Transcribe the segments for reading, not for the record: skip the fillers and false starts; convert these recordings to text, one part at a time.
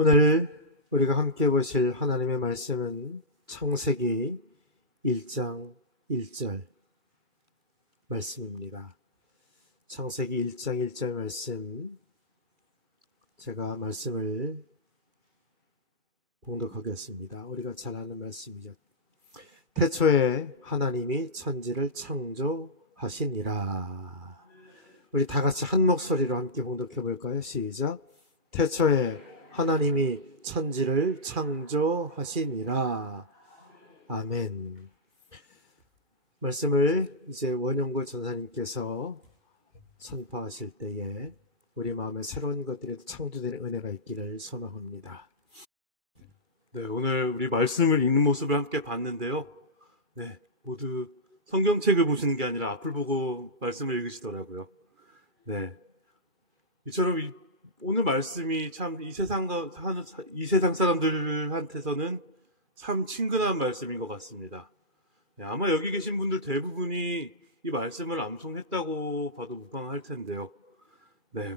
오늘 우리가 함께 보실 하나님의 말씀은 창세기 1장 1절 말씀입니다. 창세기 1장 1절 말씀, 제가 말씀을 봉독하겠습니다. 우리가 잘 아는 말씀이죠. 태초에 하나님이 천지를 창조하시니라. 우리 다 같이 한 목소리로 함께 봉독해 볼까요? 시작. 태초에 하나님이 천지를 창조하시니라. 아멘. 말씀을 이제 원영골 전사님께서 선포하실 때에 우리 마음에 새로운 것들이 창조되는 은혜가 있기를 소망합니다. 네, 오늘 우리 말씀을 읽는 모습을 함께 봤는데요. 네, 모두 성경책을 보시는 게 아니라 앞을 보고 말씀을 읽으시더라고요. 네, 이처럼 오늘 말씀이 참 이 세상 사람들한테서는 참 친근한 말씀인 것 같습니다. 네, 아마 여기 계신 분들 대부분이 이 말씀을 암송했다고 봐도 무방할 텐데요. 네.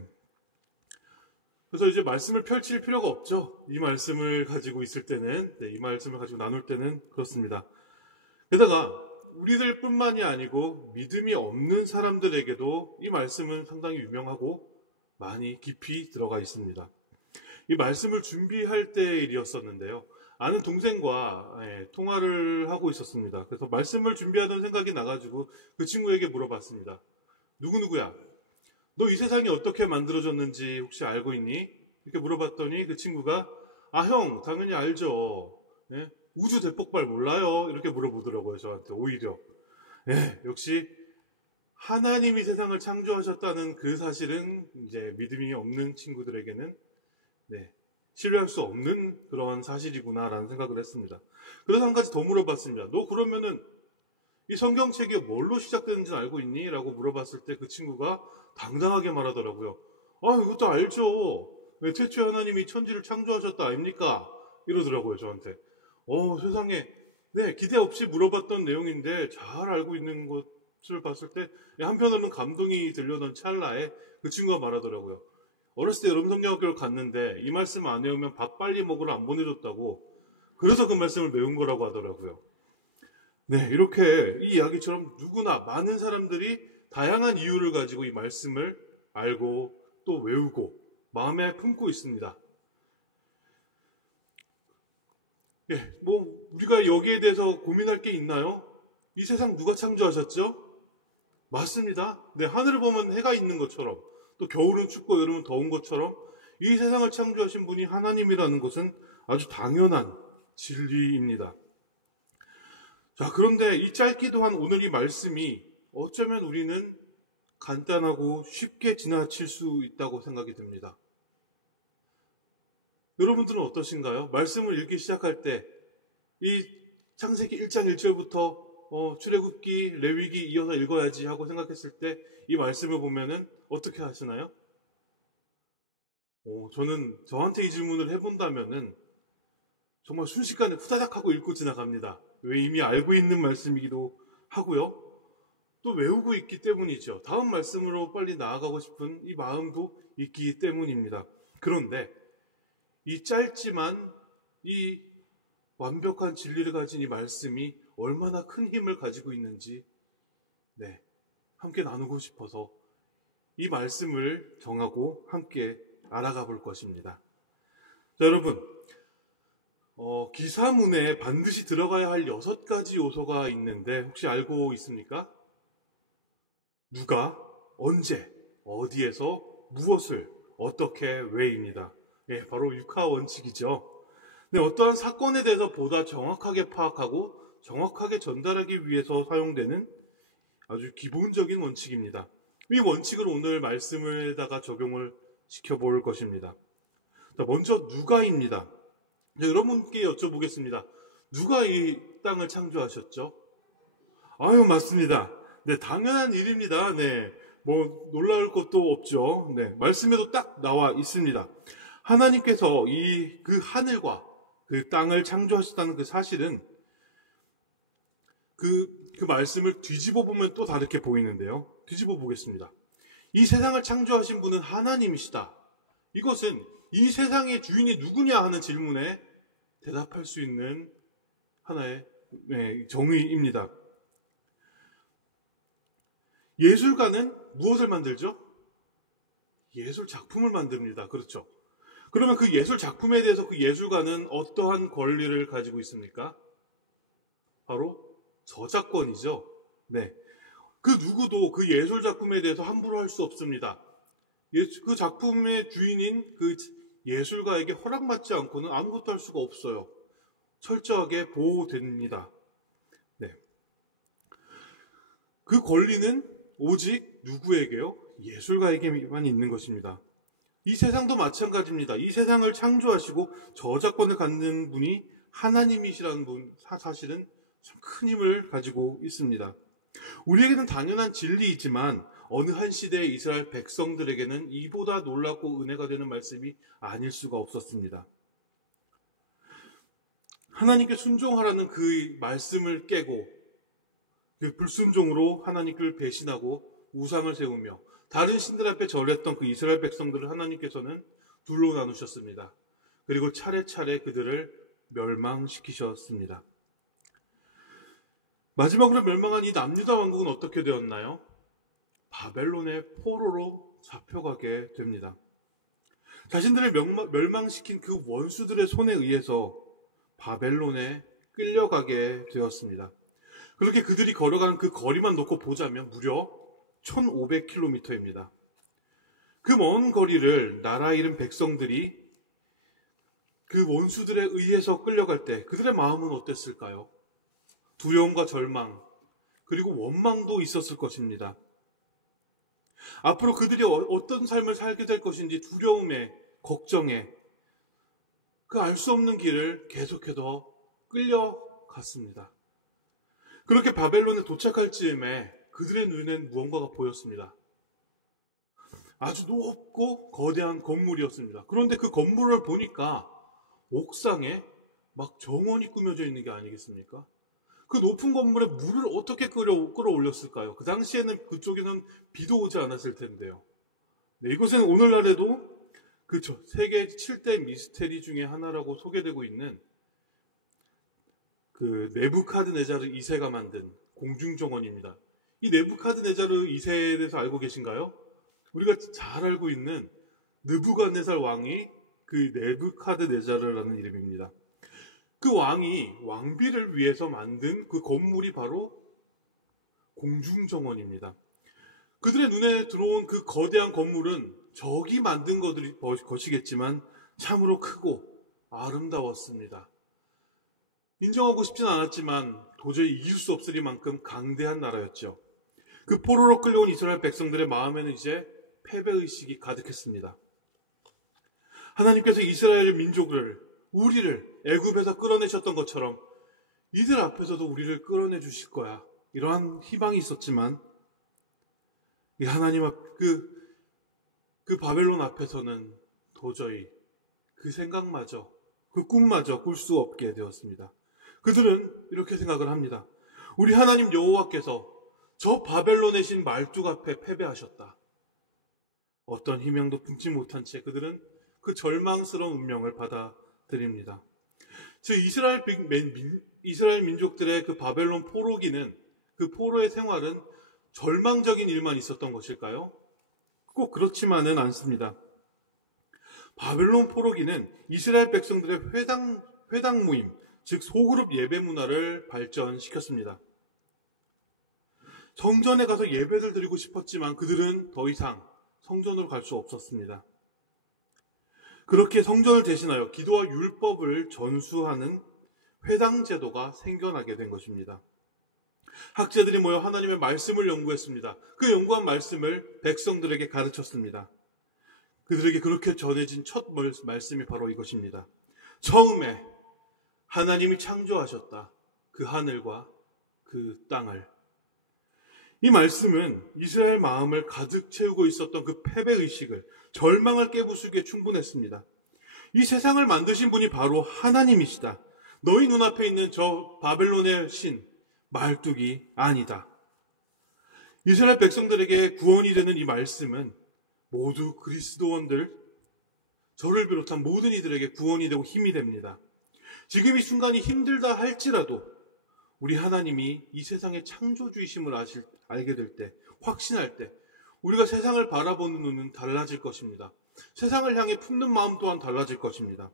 그래서 이제 말씀을 펼칠 필요가 없죠. 이 말씀을 가지고 있을 때는, 이 말씀을 가지고 나눌 때는 그렇습니다. 게다가 우리들 뿐만이 아니고 믿음이 없는 사람들에게도 이 말씀은 상당히 유명하고 많이 깊이 들어가 있습니다. 이 말씀을 준비할 때의 일이었었는데요. 아는 동생과 통화를 하고 있었습니다. 그래서 말씀을 준비하던 생각이 나가지고 그 친구에게 물어봤습니다. 누구누구야? 너 이 세상이 어떻게 만들어졌는지 혹시 알고 있니? 이렇게 물어봤더니 그 친구가 형, 당연히 알죠. 네? 우주 대폭발 몰라요? 이렇게 물어보더라고요, 저한테 오히려. 역시 하나님이 세상을 창조하셨다는 그 사실은 이제 믿음이 없는 친구들에게는 신뢰할 수 없는 그런 사실이구나라는 생각을 했습니다. 그래서 한 가지 더 물어봤습니다. 너 그러면은 이 성경책이 뭘로 시작되는지는 알고 있니? 라고 물어봤을 때 그 친구가 당당하게 말하더라고요. 이것도 알죠. 태초에 하나님이 천지를 창조하셨다 아닙니까? 이러더라고요, 저한테. 세상에, 기대 없이 물어봤던 내용인데 잘 알고 있는 것을 봤을 때 한편으로는 감동이 들려던 찰나에 그 친구가 말하더라고요. 어렸을 때 여름성경학교를 갔는데 이 말씀 안 외우면 밥 빨리 먹으러 안 보내줬다고. 그래서 그 말씀을 외운 거라고 하더라고요. 이렇게 이 이야기처럼 누구나 많은 사람들이 다양한 이유를 가지고 이 말씀을 알고 또 외우고 마음에 품고 있습니다. 우리가 여기에 대해서 고민할 게 있나요? 이 세상 누가 창조하셨죠? 맞습니다. 하늘을 보면 해가 있는 것처럼 또 겨울은 춥고 여름은 더운 것처럼 이 세상을 창조하신 분이 하나님이라는 것은 아주 당연한 진리입니다. 자, 그런데 이 짧기도 한 오늘 이 말씀이 어쩌면 우리는 간단하고 쉽게 지나칠 수 있다고 생각이 듭니다. 여러분들은 어떠신가요? 말씀을 읽기 시작할 때 이 창세기 1장 1절부터 출애굽기, 레위기 이어서 읽어야지 하고 생각했을 때 이 말씀을 보면은 어떻게 하시나요? 저는 저한테 이 질문을 해본다면은 정말 순식간에 후다닥 하고 읽고 지나갑니다. 왜 이미 알고 있는 말씀이기도 하고요. 또 외우고 있기 때문이죠. 다음 말씀으로 빨리 나아가고 싶은 이 마음도 있기 때문입니다. 그런데 이 짧지만 이 완벽한 진리를 가진 이 말씀이 얼마나 큰 힘을 가지고 있는지 함께 나누고 싶어서 이 말씀을 정하고 함께 알아가 볼 것입니다. 자, 여러분, 기사문에 반드시 들어가야 할 6가지 요소가 있는데 혹시 알고 있습니까? 누가, 언제, 어디에서, 무엇을, 어떻게, 왜입니다. 바로 육하 원칙이죠. 어떠한 사건에 대해서 보다 정확하게 파악하고 정확하게 전달하기 위해서 사용되는 아주 기본적인 원칙입니다. 이 원칙을 오늘 말씀에다가 적용을 시켜볼 것입니다. 자, 먼저 누가입니다. 여러분께 여쭤보겠습니다. 누가 이 땅을 창조하셨죠? 맞습니다. 당연한 일입니다. 놀라울 것도 없죠. 말씀에도 딱 나와 있습니다. 하나님께서 그 하늘과 그 땅을 창조하셨다는 그 사실은 그 말씀을 뒤집어 보면 또 다르게 보이는데요. 뒤집어 보겠습니다. 이 세상을 창조하신 분은 하나님이시다. 이것은 이 세상의 주인이 누구냐 하는 질문에 대답할 수 있는 하나의 정의입니다. 예술가는 무엇을 만들죠? 예술 작품을 만듭니다. 그렇죠? 그러면 그 예술 작품에 대해서 그 예술가는 어떠한 권리를 가지고 있습니까? 바로 저작권이죠. 네. 그 누구도 그 예술 작품에 대해서 함부로 할 수 없습니다. 그 작품의 주인인 그 예술가에게 허락받지 않고는 아무것도 할 수가 없어요. 철저하게 보호됩니다. 네. 그 권리는 오직 누구에게요? 예술가에게만 있는 것입니다. 이 세상도 마찬가지입니다. 이 세상을 창조하시고 저작권을 갖는 분이 하나님이시라는 사실은 참 큰 힘을 가지고 있습니다. 우리에게는 당연한 진리이지만 어느 한 시대의 이스라엘 백성들에게는 이보다 놀랍고 은혜가 되는 말씀이 아닐 수가 없었습니다. 하나님께 순종하라는 그 말씀을 깨고 그 불순종으로 하나님을 배신하고 우상을 세우며 다른 신들 앞에 절했던 그 이스라엘 백성들을 하나님께서는 둘로 나누셨습니다. 그리고 차례차례 그들을 멸망시키셨습니다. 마지막으로 멸망한 이 남유다 왕국은 어떻게 되었나요? 바벨론의 포로로 잡혀가게 됩니다. 자신들을 멸망시킨 그 원수들의 손에 의해서 바벨론에 끌려가게 되었습니다. 그렇게 그들이 걸어간 그 거리만 놓고 보자면 무려 1500km입니다. 그 먼 거리를 나라 잃은 백성들이 그 원수들에 의해서 끌려갈 때 그들의 마음은 어땠을까요? 두려움과 절망, 그리고 원망도 있었을 것입니다. 앞으로 그들이 어떤 삶을 살게 될 것인지 두려움에, 걱정에, 그 알 수 없는 길을 계속해서 끌려갔습니다. 그렇게 바벨론에 도착할 즈음에 그들의 눈에는 무언가가 보였습니다. 아주 높고 거대한 건물이었습니다. 그런데 그 건물을 보니까 옥상에 막 정원이 꾸며져 있는 게 아니겠습니까? 그 높은 건물에 물을 어떻게 끌어올렸을까요? 그 당시에는 그쪽에는 비도 오지 않았을 텐데요. 네, 이것은 오늘날에도 그 세계 7대 미스테리 중에 하나라고 소개되고 있는 그 네부카드네자르 2세가 만든 공중정원입니다. 이 네부카드네자르 2세에 대해서 알고 계신가요? 우리가 잘 알고 있는 느부갓네살 왕이 그 네부카드네자르라는 이름입니다. 그 왕이 왕비를 위해서 만든 그 건물이 바로 공중정원입니다. 그들의 눈에 들어온 그 거대한 건물은 적이 만든 것이겠지만 참으로 크고 아름다웠습니다. 인정하고 싶진 않았지만 도저히 이길 수 없을 만큼 강대한 나라였죠. 그 포로로 끌려온 이스라엘 백성들의 마음에는 이제 패배의식이 가득했습니다. 하나님께서 이스라엘 민족을, 우리를 애굽에서 끌어내셨던 것처럼 이들 앞에서도 우리를 끌어내 주실 거야. 이러한 희망이 있었지만 이 하나님 앞, 그 바벨론 앞에서는 도저히 그 생각마저, 그 꿈마저 꿀 수 없게 되었습니다. 그들은 이렇게 생각을 합니다. 우리 하나님 여호와께서 저 바벨론의 신 말뚝 앞에 패배하셨다. 어떤 희망도 품지 못한 채 그들은 그 절망스러운 운명을 받아들입니다. 즉 이스라엘 민족들의 그 바벨론 포로기는, 그 포로의 생활은 절망적인 일만 있었던 것일까요? 꼭 그렇지만은 않습니다. 바벨론 포로기는 이스라엘 백성들의 회당 모임, 즉 소그룹 예배 문화를 발전시켰습니다. 성전에 가서 예배를 드리고 싶었지만 그들은 더 이상 성전으로 갈 수 없었습니다. 그렇게 성전을 대신하여 기도와 율법을 전수하는 회당 제도가 생겨나게 된 것입니다. 학자들이 모여 하나님의 말씀을 연구했습니다. 그 연구한 말씀을 백성들에게 가르쳤습니다. 그들에게 그렇게 전해진 첫 말씀이 바로 이것입니다. 처음에 하나님이 창조하셨다. 그 하늘과 그 땅을. 이 말씀은 이스라엘 마음을 가득 채우고 있었던 그 패배의식을, 절망을 깨부수기에 충분했습니다. 이 세상을 만드신 분이 바로 하나님이시다. 너희 눈앞에 있는 저 바벨론의 신, 말뚝이 아니다. 이스라엘 백성들에게 구원이 되는 이 말씀은 모두 그리스도원들, 저를 비롯한 모든 이들에게 구원이 되고 힘이 됩니다. 지금 이 순간이 힘들다 할지라도 우리 하나님이 이 세상의 창조주이심을 알게 될 때, 확신할 때 우리가 세상을 바라보는 눈은 달라질 것입니다. 세상을 향해 품는 마음 또한 달라질 것입니다.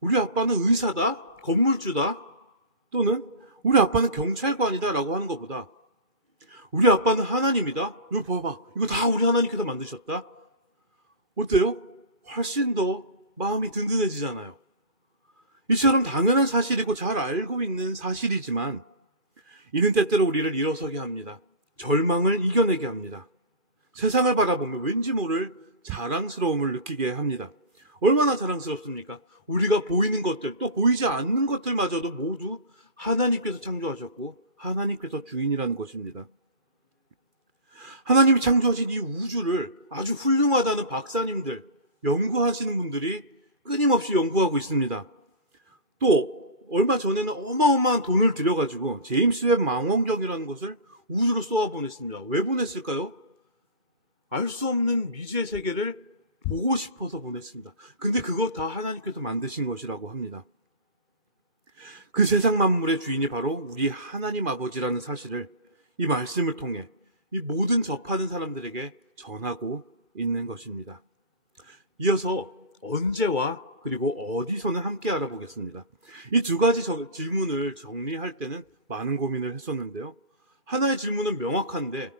우리 아빠는 의사다, 건물주다, 또는 우리 아빠는 경찰관이다 라고 하는 것보다 우리 아빠는 하나님이다, 이거 봐봐, 이거 다 우리 하나님께서 만드셨다, 어때요? 훨씬 더 마음이 든든해지잖아요. 이처럼 당연한 사실이고 잘 알고 있는 사실이지만 이는 때때로 우리를 일어서게 합니다. 절망을 이겨내게 합니다. 세상을 바라보며 왠지 모를 자랑스러움을 느끼게 합니다. 얼마나 자랑스럽습니까? 우리가 보이는 것들, 또 보이지 않는 것들마저도 모두 하나님께서 창조하셨고 하나님께서 주인이라는 것입니다. 하나님이 창조하신 이 우주를 아주 훌륭하다는 박사님들, 연구하시는 분들이 끊임없이 연구하고 있습니다. 또 얼마 전에는 어마어마한 돈을 들여가지고 제임스 웹 망원경이라는 것을 우주로 쏘아 보냈습니다. 왜 보냈을까요? 알 수 없는 미지의 세계를 보고 싶어서 보냈습니다. 근데 그거 다 하나님께서 만드신 것이라고 합니다. 그 세상 만물의 주인이 바로 우리 하나님 아버지라는 사실을 이 말씀을 통해 이 모든 접하는 사람들에게 전하고 있는 것입니다. 이어서 언제와 그리고 어디서는 함께 알아보겠습니다. 이 두 가지 질문을 정리할 때는 많은 고민을 했었는데요. 하나의 질문은 명확한데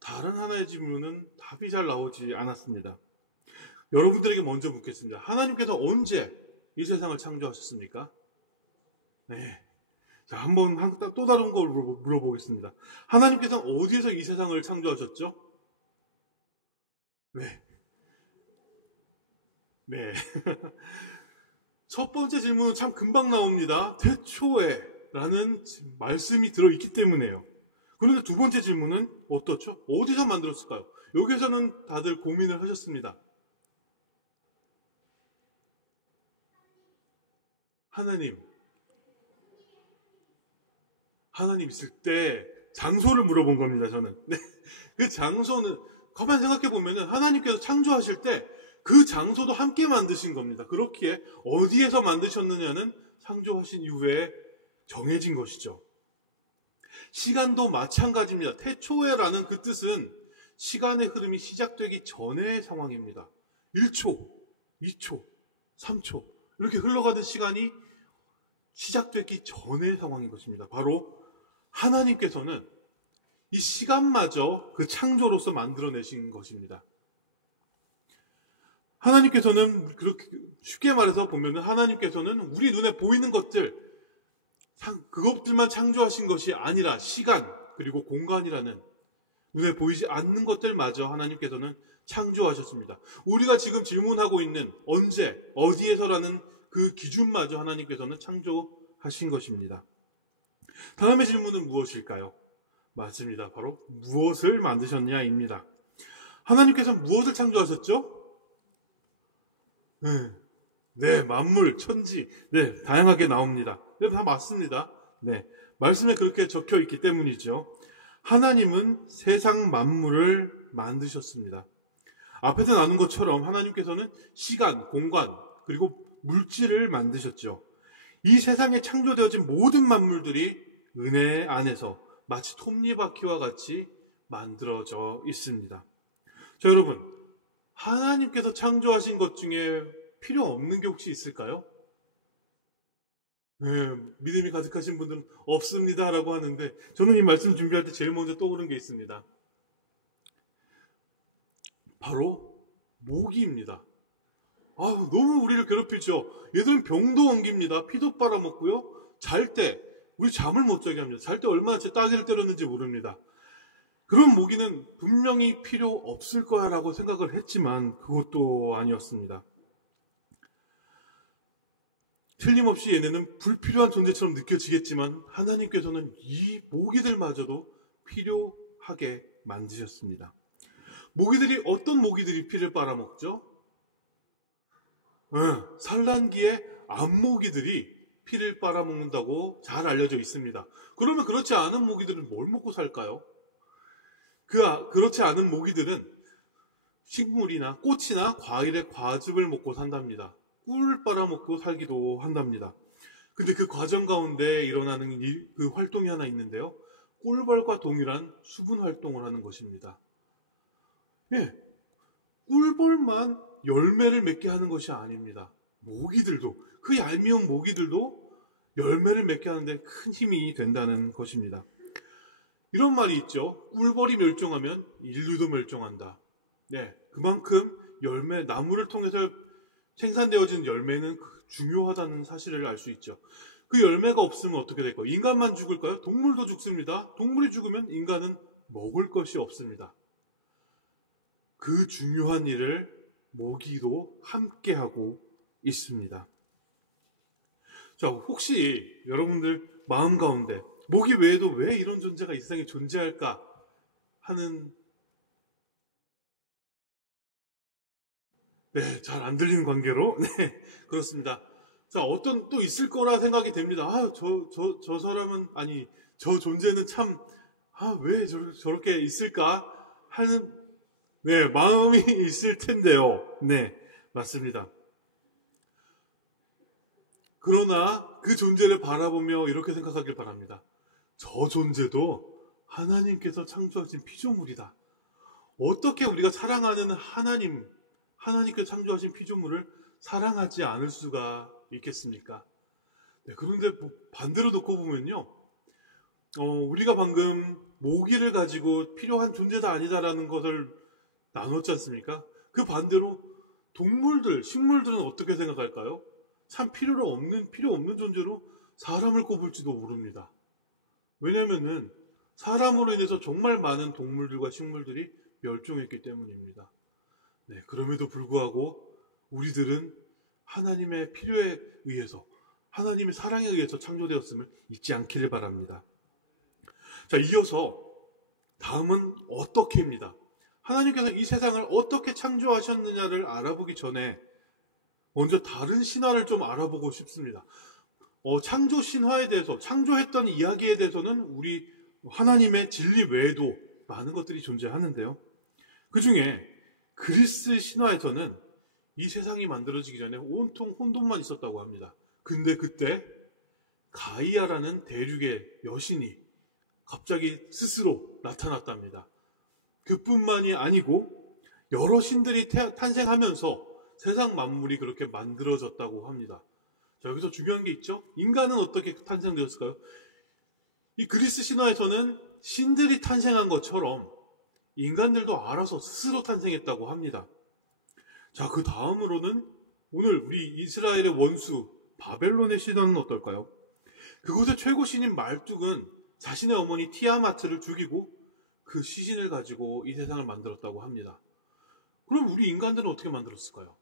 다른 하나의 질문은 답이 잘 나오지 않았습니다. 여러분들에게 먼저 묻겠습니다. 하나님께서 언제 이 세상을 창조하셨습니까? 네. 자, 한번 또 다른 걸 물어보겠습니다. 하나님께서는 어디에서 이 세상을 창조하셨죠? 네. 네. 첫 번째 질문은 참 금방 나옵니다. 태초에 라는 말씀이 들어있기 때문에요. 그런데 두 번째 질문은 어떻죠? 어디서 만들었을까요? 여기서는 다들 고민을 하셨습니다. 하나님 있을 때 장소를 물어본 겁니다, 저는. 네. 그 장소는, 가만 생각해 보면은 하나님께서 창조하실 때 그 장소도 함께 만드신 겁니다. 그렇기에 어디에서 만드셨느냐는 창조하신 이후에 정해진 것이죠. 시간도 마찬가지입니다. 태초에라는 그 뜻은 시간의 흐름이 시작되기 전의 상황입니다. 1초, 2초, 3초 이렇게 흘러가던 시간이 시작되기 전의 상황인 것입니다. 바로 하나님께서는 이 시간마저 그 창조로서 만들어내신 것입니다. 하나님께서는 그렇게 쉽게 말해서 보면은 하나님께서는 우리 눈에 보이는 것들, 그것들만 창조하신 것이 아니라 시간 그리고 공간이라는 눈에 보이지 않는 것들마저 하나님께서는 창조하셨습니다. 우리가 지금 질문하고 있는 언제, 어디에서라는 그 기준마저 하나님께서는 창조하신 것입니다. 다음의 질문은 무엇일까요? 맞습니다. 바로 무엇을 만드셨냐입니다. 하나님께서 무엇을 창조하셨죠? 네, 만물, 천지, 네, 다양하게 나옵니다. 네, 다 맞습니다. 네, 말씀에 그렇게 적혀 있기 때문이죠. 하나님은 세상 만물을 만드셨습니다. 앞에서 나눈 것처럼 하나님께서는 시간, 공간, 그리고 물질을 만드셨죠. 이 세상에 창조되어진 모든 만물들이 은혜 안에서 마치 톱니바퀴와 같이 만들어져 있습니다. 자, 여러분, 하나님께서 창조하신 것 중에 필요 없는 게 혹시 있을까요? 네, 믿음이 가득하신 분들은 없습니다 라고 하는데 저는 이 말씀 준비할 때 제일 먼저 떠오른 게 있습니다. 바로 모기입니다. 너무 우리를 괴롭히죠. 얘들은 병도 옮깁니다. 피도 빨아먹고요. 잘 때 우리 잠을 못 자게 합니다. 잘 때 얼마나 제 따귀를 때렸는지 모릅니다. 그런 모기는 분명히 필요 없을 거야 라고 생각을 했지만 그것도 아니었습니다. 틀림없이 얘네는 불필요한 존재처럼 느껴지겠지만 하나님께서는 이 모기들마저도 필요하게 만드셨습니다. 모기들이 어떤 모기들이 피를 빨아먹죠? 산란기에 암모기들이 피를 빨아먹는다고 잘 알려져 있습니다. 그러면 그렇지 않은 모기들은 뭘 먹고 살까요? 그렇지 않은 모기들은 식물이나 꽃이나 과일의 과즙을 먹고 산답니다. 꿀을 빨아먹고 살기도 한답니다. 근데 그 과정 가운데 일어나는 그 활동이 하나 있는데요. 꿀벌과 동일한 수분 활동을 하는 것입니다. 예, 꿀벌만 열매를 맺게 하는 것이 아닙니다. 모기들도, 그 얄미운 모기들도 열매를 맺게 하는데 큰 힘이 된다는 것입니다. 이런 말이 있죠. 꿀벌이 멸종하면 인류도 멸종한다. 네, 그만큼 나무를 통해서 생산되어지는 열매는 중요하다는 사실을 알 수 있죠. 그 열매가 없으면 어떻게 될까요? 인간만 죽을까요? 동물도 죽습니다. 동물이 죽으면 인간은 먹을 것이 없습니다. 그 중요한 일을 모기도 함께하고 있습니다. 자, 혹시 여러분들 마음 가운데 모기 외에도 왜 이런 존재가 이 세상에 존재할까 하는, 네, 잘 안 들리는 관계로, 네, 그렇습니다. 자, 어떤 또 있을 거라 생각이 됩니다. 저 사람은, 아니, 저 존재는 참, 왜 저렇게 있을까 하는, 네, 마음이 있을 텐데요. 네, 맞습니다. 그러나 그 존재를 바라보며 이렇게 생각하길 바랍니다. 저 존재도 하나님께서 창조하신 피조물이다. 어떻게 우리가 사랑하는 하나님께서 창조하신 피조물을 사랑하지 않을 수가 있겠습니까? 네, 그런데 반대로 놓고 보면요. 우리가 방금 모기를 가지고 필요한 존재다 아니다라는 것을 나눴지 않습니까? 그 반대로 동물들, 식물들은 어떻게 생각할까요? 참 필요 없는 존재로 사람을 꼽을지도 모릅니다. 왜냐면은 사람으로 인해서 정말 많은 동물들과 식물들이 멸종했기 때문입니다. 네, 그럼에도 불구하고 우리들은 하나님의 필요에 의해서, 하나님의 사랑에 의해서 창조되었음을 잊지 않기를 바랍니다. 자, 이어서 다음은 어떻게입니다. 하나님께서 이 세상을 어떻게 창조하셨느냐를 알아보기 전에 먼저 다른 신화를 좀 알아보고 싶습니다. 창조 신화에 대해서, 창조했던 이야기에 대해서는 우리 하나님의 진리 외에도 많은 것들이 존재하는데요. 그 중에 그리스 신화에서는 이 세상이 만들어지기 전에 온통 혼돈만 있었다고 합니다. 근데 그때 가이아라는 대륙의 여신이 갑자기 스스로 나타났답니다. 그뿐만이 아니고 여러 신들이 탄생하면서 세상 만물이 그렇게 만들어졌다고 합니다. 자, 여기서 중요한 게 있죠? 인간은 어떻게 탄생되었을까요? 이 그리스 신화에서는 신들이 탄생한 것처럼 인간들도 알아서 스스로 탄생했다고 합니다. 자, 그 다음으로는 오늘 우리 이스라엘의 원수 바벨론의 신화는 어떨까요? 그곳의 최고 신인 말뚝은 자신의 어머니 티아마트를 죽이고 그 시신을 가지고 이 세상을 만들었다고 합니다. 그럼 우리 인간들은 어떻게 만들었을까요?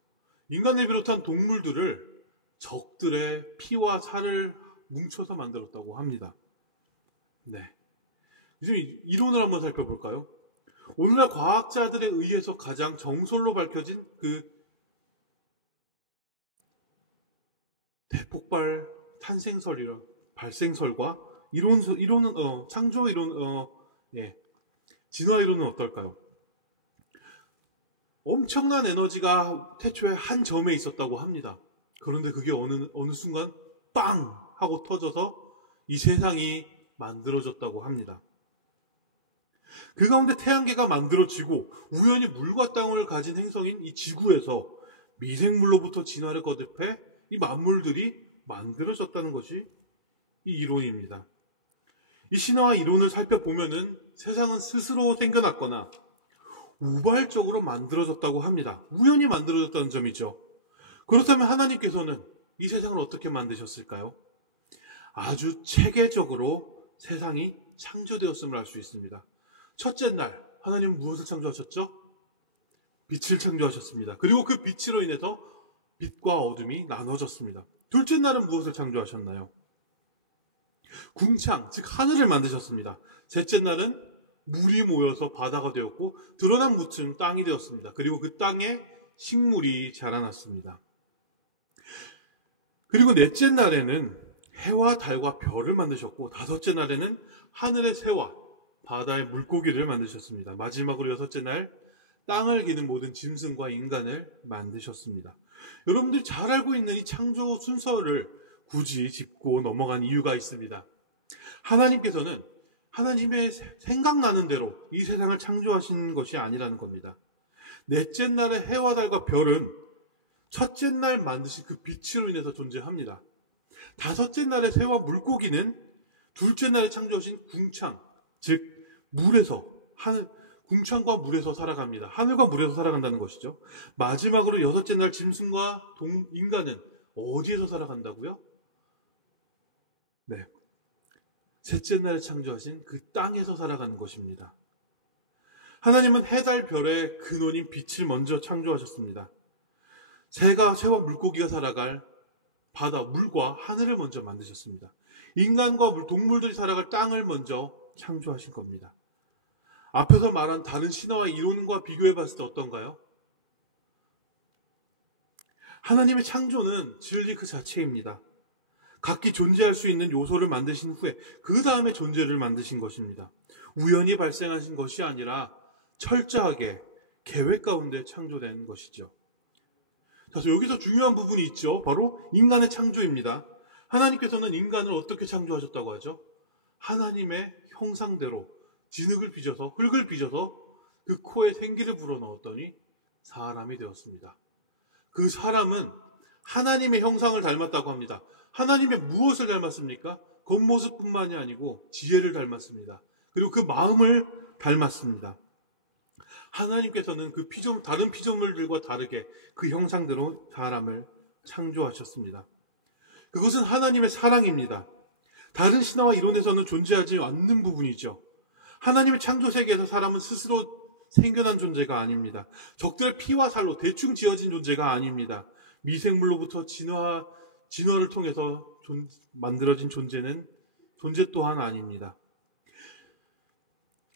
인간을 비롯한 동물들을 적들의 피와 살을 뭉쳐서 만들었다고 합니다. 네. 이제 이론을 한번 살펴볼까요? 오늘날 과학자들에 의해서 가장 정설로 밝혀진 그 대폭발 발생설과 창조 이론, 진화 이론은 어떨까요? 엄청난 에너지가 태초에 한 점에 있었다고 합니다. 그런데 그게 어느 순간 빵! 하고 터져서 이 세상이 만들어졌다고 합니다. 그 가운데 태양계가 만들어지고 우연히 물과 땅을 가진 행성인 이 지구에서 미생물로부터 진화를 거듭해 이 만물들이 만들어졌다는 것이 이 이론입니다. 이 신화와 이론을 살펴보면은 세상은 스스로 생겨났거나 우발적으로 만들어졌다고 합니다. 우연히 만들어졌다는 점이죠. 그렇다면 하나님께서는 이 세상을 어떻게 만드셨을까요? 아주 체계적으로 세상이 창조되었음을 알 수 있습니다. 첫째 날 하나님은 무엇을 창조하셨죠? 빛을 창조하셨습니다. 그리고 그 빛으로 인해서 빛과 어둠이 나눠졌습니다. 둘째 날은 무엇을 창조하셨나요? 궁창, 즉 하늘을 만드셨습니다. 셋째 날은 물이 모여서 바다가 되었고 드러난 묻은 땅이 되었습니다. 그리고 그 땅에 식물이 자라났습니다. 그리고 넷째 날에는 해와 달과 별을 만드셨고 다섯째 날에는 하늘의 새와 바다의 물고기를 만드셨습니다. 마지막으로 여섯째 날 땅을 기는 모든 짐승과 인간을 만드셨습니다. 여러분들이 잘 알고 있는 이 창조 순서를 굳이 짚고 넘어간 이유가 있습니다. 하나님께서는 하나님의 생각나는 대로 이 세상을 창조하신 것이 아니라는 겁니다. 넷째 날의 해와 달과 별은 첫째 날 만드신 그 빛으로 인해서 존재합니다. 다섯째 날의 새와 물고기는 둘째 날에 창조하신 궁창, 즉 물에서 궁창과 물에서 살아갑니다. 하늘과 물에서 살아간다는 것이죠. 마지막으로 여섯째 날 짐승과 인간은 어디에서 살아간다고요? 네, 셋째 날에 창조하신 그 땅에서 살아가는 것입니다. 하나님은 해, 달, 별의 근원인 빛을 먼저 창조하셨습니다. 새와 물고기가 살아갈 바다, 물과 하늘을 먼저 만드셨습니다. 인간과 동물들이 살아갈 땅을 먼저 창조하신 겁니다. 앞에서 말한 다른 신화와 이론과 비교해 봤을 때 어떤가요? 하나님의 창조는 진리 그 자체입니다. 각기 존재할 수 있는 요소를 만드신 후에 그 다음에 존재를 만드신 것입니다. 우연히 발생하신 것이 아니라 철저하게 계획 가운데 창조된 것이죠. 그래서 여기서 중요한 부분이 있죠. 바로 인간의 창조입니다. 하나님께서는 인간을 어떻게 창조하셨다고 하죠? 하나님의 형상대로 진흙을 빚어서, 흙을 빚어서 그 코에 생기를 불어넣었더니 사람이 되었습니다. 그 사람은 하나님의 형상을 닮았다고 합니다. 하나님의 무엇을 닮았습니까? 겉모습뿐만이 아니고 지혜를 닮았습니다. 그리고 그 마음을 닮았습니다. 하나님께서는 그 다른 피조물들과 다르게 그 형상대로 사람을 창조하셨습니다. 그것은 하나님의 사랑입니다. 다른 신화와 이론에서는 존재하지 않는 부분이죠. 하나님의 창조 세계에서 사람은 스스로 생겨난 존재가 아닙니다. 적들의 피와 살로 대충 지어진 존재가 아닙니다. 미생물로부터 진화를 통해서 만들어진 존재 또한 아닙니다.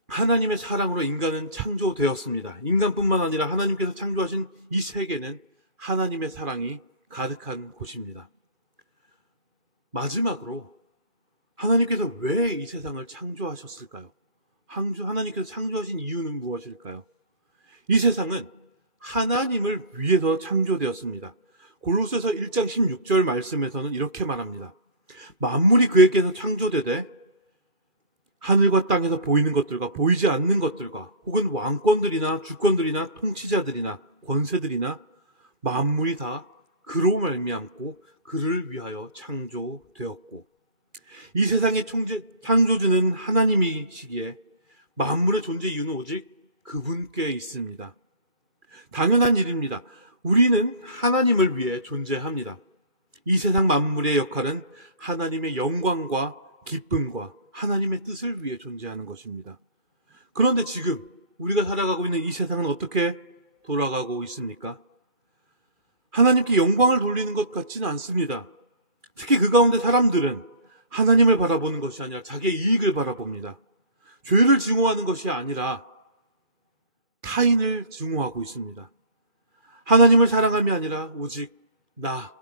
하나님의 사랑으로 인간은 창조되었습니다. 인간뿐만 아니라 하나님께서 창조하신 이 세계는 하나님의 사랑이 가득한 곳입니다. 마지막으로 하나님께서 왜 이 세상을 창조하셨을까요? 하나님께서 창조하신 이유는 무엇일까요? 이 세상은 하나님을 위해서 창조되었습니다. 골로새서 1장 16절 말씀에서는 이렇게 말합니다. 만물이 그에게서 창조되되 하늘과 땅에서 보이는 것들과 보이지 않는 것들과 혹은 왕권들이나 주권들이나 통치자들이나 권세들이나 만물이 다 그로 말미암고 그를 위하여 창조되었고, 이 세상의 창조주는 하나님이시기에 만물의 존재 이유는 오직 그분께 있습니다. 당연한 일입니다. 우리는 하나님을 위해 존재합니다. 이 세상 만물의 역할은 하나님의 영광과 기쁨과 하나님의 뜻을 위해 존재하는 것입니다. 그런데 지금 우리가 살아가고 있는 이 세상은 어떻게 돌아가고 있습니까? 하나님께 영광을 돌리는 것 같지는 않습니다. 특히 그 가운데 사람들은 하나님을 바라보는 것이 아니라 자기의 이익을 바라봅니다. 죄를 증오하는 것이 아니라 타인을 증오하고 있습니다. 하나님을 사랑함이 아니라 오직 나,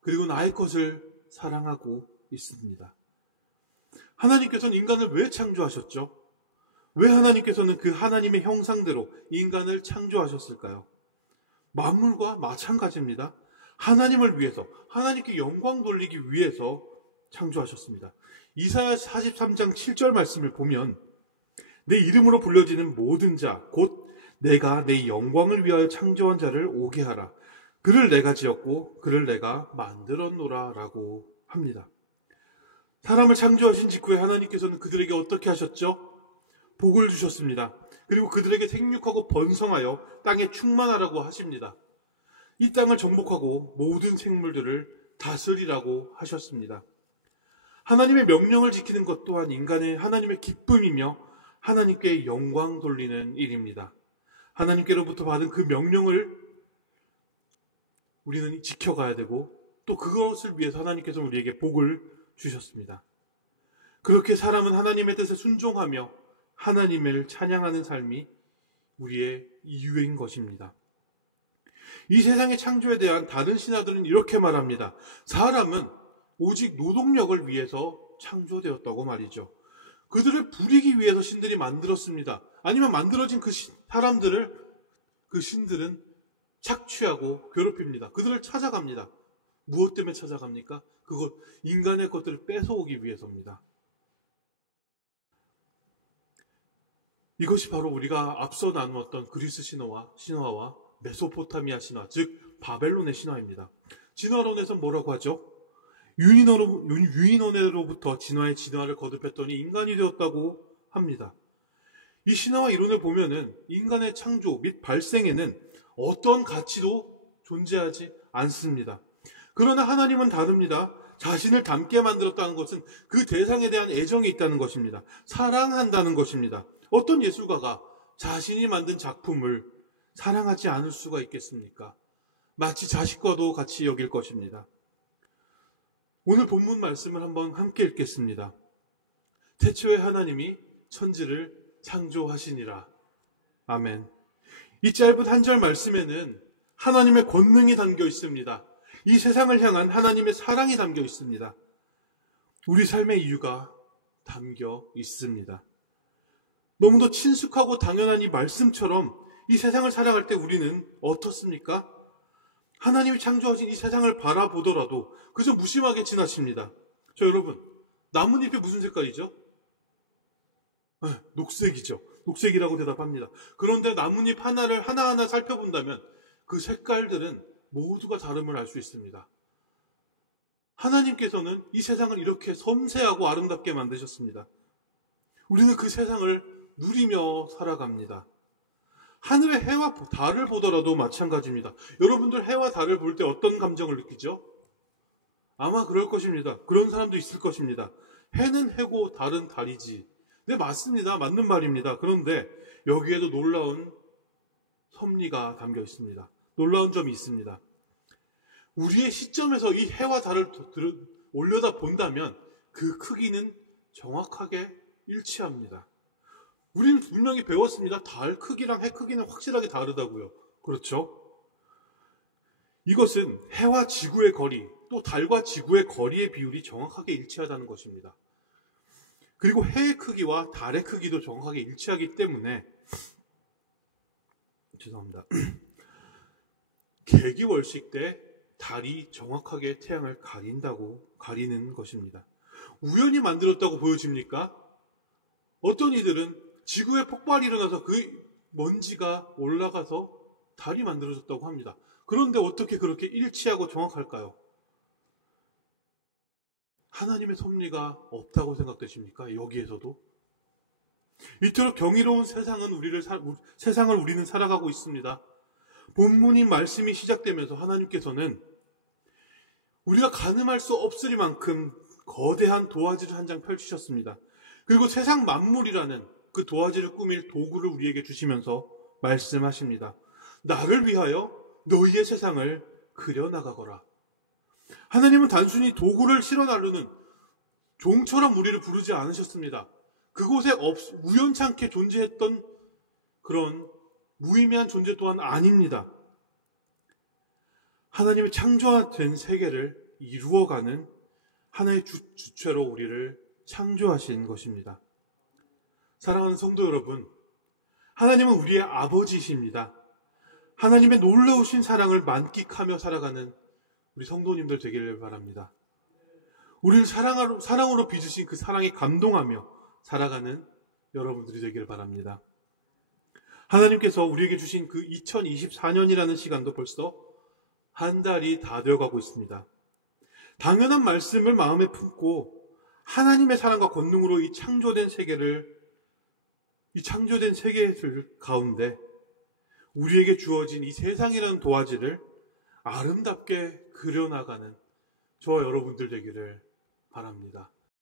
그리고 나의 것을 사랑하고 있습니다. 하나님께서는 인간을 왜 창조하셨죠? 왜 하나님께서는 그 하나님의 형상대로 인간을 창조하셨을까요? 만물과 마찬가지입니다. 하나님을 위해서, 하나님께 영광 돌리기 위해서 창조하셨습니다. 이사야 43장 7절 말씀을 보면 내 이름으로 불려지는 모든 자, 곧 내가 내 영광을 위하여 창조한 자를 오게 하라. 그를 내가 지었고 그를 내가 만들었노라 라고 합니다. 사람을 창조하신 직후에 하나님께서는 그들에게 어떻게 하셨죠? 복을 주셨습니다. 그리고 그들에게 생육하고 번성하여 땅에 충만하라고 하십니다. 이 땅을 정복하고 모든 생물들을 다스리라고 하셨습니다. 하나님의 명령을 지키는 것 또한 인간의 하나님의 기쁨이며 하나님께 영광 돌리는 일입니다. 하나님께로부터 받은 그 명령을 우리는 지켜가야 되고 또 그것을 위해서 하나님께서 우리에게 복을 주셨습니다. 그렇게 사람은 하나님의 뜻에 순종하며 하나님을 찬양하는 삶이 우리의 이유인 것입니다. 이 세상의 창조에 대한 다른 신화들은 이렇게 말합니다. 사람은 오직 노동력을 위해서 창조되었다고 말이죠. 그들을 부리기 위해서 신들이 만들었습니다. 아니면 만들어진 그 사람들을 그 신들은 착취하고 괴롭힙니다. 그들을 찾아갑니다. 무엇 때문에 찾아갑니까? 그것, 인간의 것들을 뺏어오기 위해서입니다. 이것이 바로 우리가 앞서 나누었던 그리스 신화와 메소포타미아 신화, 즉 바벨론의 신화입니다. 진화론에서 뭐라고 하죠? 유인원으로부터 진화를 거듭했더니 인간이 되었다고 합니다. 이 신화와 이론을 보면은 인간의 창조 및 발생에는 어떤 가치도 존재하지 않습니다. 그러나 하나님은 다릅니다. 자신을 닮게 만들었다는 것은 그 대상에 대한 애정이 있다는 것입니다. 사랑한다는 것입니다. 어떤 예술가가 자신이 만든 작품을 사랑하지 않을 수가 있겠습니까? 마치 자식과도 같이 여길 것입니다. 오늘 본문 말씀을 한번 함께 읽겠습니다. 태초에 하나님이 천지를 창조하시니라. 아멘. 이 짧은 한 절 말씀에는 하나님의 권능이 담겨 있습니다. 이 세상을 향한 하나님의 사랑이 담겨 있습니다. 우리 삶의 이유가 담겨 있습니다. 너무도 친숙하고 당연한 이 말씀처럼 이 세상을 살아갈 때 우리는 어떻습니까? 하나님이 창조하신 이 세상을 바라보더라도 그저 무심하게 지나칩니다. 여러분, 나뭇잎이 무슨 색깔이죠? 녹색이죠. 녹색이라고 대답합니다. 그런데 나뭇잎 하나를 하나하나 살펴본다면 그 색깔들은 모두가 다름을 알 수 있습니다. 하나님께서는 이 세상을 이렇게 섬세하고 아름답게 만드셨습니다. 우리는 그 세상을 누리며 살아갑니다. 하늘의 해와 달을 보더라도 마찬가지입니다. 여러분들 해와 달을 볼 때 어떤 감정을 느끼죠? 아마 그럴 것입니다. 그런 사람도 있을 것입니다. 해는 해고 달은 달이지. 네, 맞습니다. 맞는 말입니다. 그런데 여기에도 놀라운 섭리가 담겨 있습니다. 놀라운 점이 있습니다. 우리의 시점에서 이 해와 달을 올려다 본다면 그 크기는 정확하게 일치합니다. 우리는 분명히 배웠습니다. 달 크기랑 해 크기는 확실하게 다르다고요. 그렇죠? 이것은 해와 지구의 거리, 또 달과 지구의 거리의 비율이 정확하게 일치하다는 것입니다. 그리고 해의 크기와 달의 크기도 정확하게 일치하기 때문에 개기월식 때 달이 정확하게 태양을 가리는 것입니다. 우연히 만들었다고 보여집니까? 어떤 이들은 지구에 폭발이 일어나서 그 먼지가 올라가서 달이 만들어졌다고 합니다. 그런데 어떻게 그렇게 일치하고 정확할까요? 하나님의 섭리가 없다고 생각되십니까? 여기에서도? 이토록 경이로운 세상을 우리는 살아가고 있습니다. 본문인 말씀이 시작되면서 하나님께서는 우리가 가늠할 수 없으리만큼 거대한 도화지를 한 장 펼치셨습니다. 그리고 세상 만물이라는 그 도화지를 꾸밀 도구를 우리에게 주시면서 말씀하십니다. 나를 위하여 너희의 세상을 그려나가거라. 하나님은 단순히 도구를 실어 나르는 종처럼 우리를 부르지 않으셨습니다. 그곳에 우연찮게 존재했던 그런 무의미한 존재 또한 아닙니다. 하나님의 창조된 세계를 이루어가는 하나의 주체로 우리를 창조하신 것입니다. 사랑하는 성도 여러분, 하나님은 우리의 아버지이십니다. 하나님의 놀라우신 사랑을 만끽하며 살아가는 우리 성도님들 되기를 바랍니다. 우리를 사랑으로 빚으신 그 사랑에 감동하며 살아가는 여러분들이 되기를 바랍니다. 하나님께서 우리에게 주신 그 2024년이라는 시간도 벌써 한 달이 다 되어가고 있습니다. 당연한 말씀을 마음에 품고 하나님의 사랑과 권능으로 이 창조된 세계를 가운데 우리에게 주어진 이 세상이라는 도화지를 아름답게 그려나가는 저와 여러분들 되기를 바랍니다.